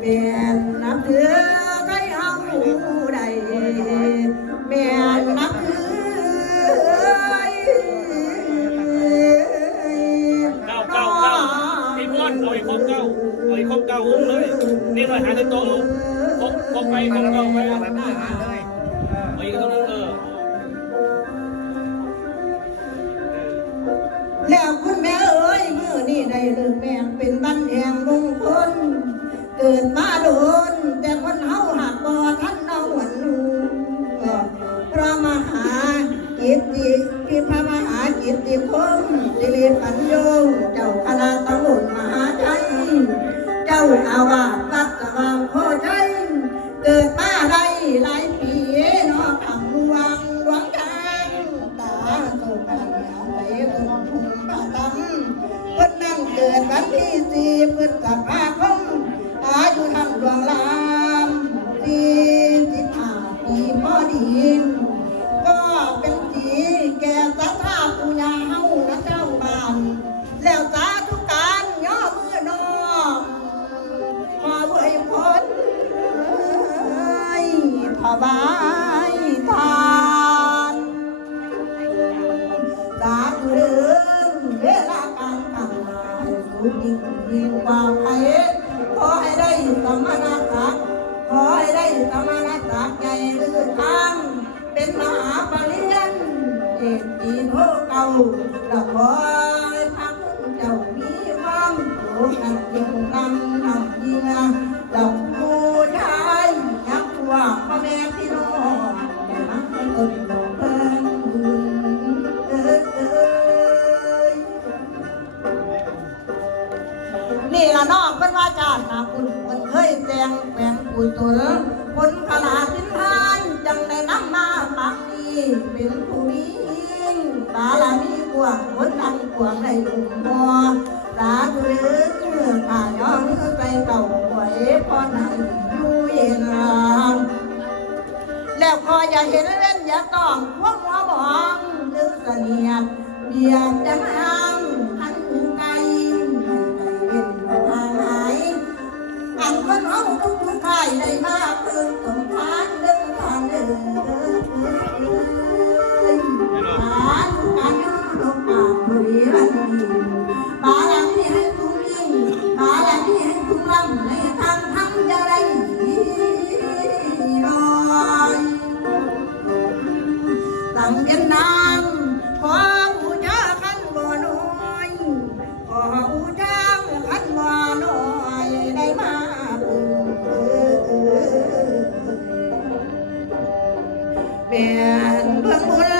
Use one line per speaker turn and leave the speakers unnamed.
แม่นนับถือใครเฮาใดแม่นนับถือเก้าเก้า
เก้าพี่พ่อนเอา
ไอ้ครบเก้าเอาไอ้
ครบเก้าอุ้มเลย นี่เลยหาเงิโตลงครบครบไปครบเก้าไปเลย เกิดมาโดน แต่คนเฮาหักบ่ท่านเอาหวนนูพระมหากิตติพิพระมหากิตติคมสิริปัญโยเจ้าคณะตำบลมหาชัยเจ้าอาวาสวัดสว่างโพชัยเกิดมาได้หลายปีเนาะคำวังหลวงทางตาโตมานียวไปต้นทุนป่าดำเพิ่นนั่งเกิดวันที่สี่พฤษภาคม บายทานสาธุเรื่องเวลาการทำงานสุดยิ่งยิ่งกว่าใครขอให้ได้สมณศักดิ์ขอให้ได้สมณศักดิ์ใหญ่ลือทางเป็นมหาปริญญาเอกดีโทเก่าละขอให้พักเจ้ามีความสุขนักยิ่ง นี่ละน้องเป็นว่าจานนาคุณมันเคยแจงแหวงกุศลผลขนาดสินทานจังได้นำมาปักนี้เป็นผู้มีบารมีกว้างคนดังกว้างในอุ่มบ่สาธุเด้อเมื่อข้าย้อนใจเก่าหวยพอนังอยู่เย็นลางแล้วพออย่าเห็นเล่นอย่าต้องพวกหัวบองหรือเสนียดเบียดจะห่า อันคนเฮาทุกทุกข่ายได้มากคือสมพาน แม่นเบื้งบุญ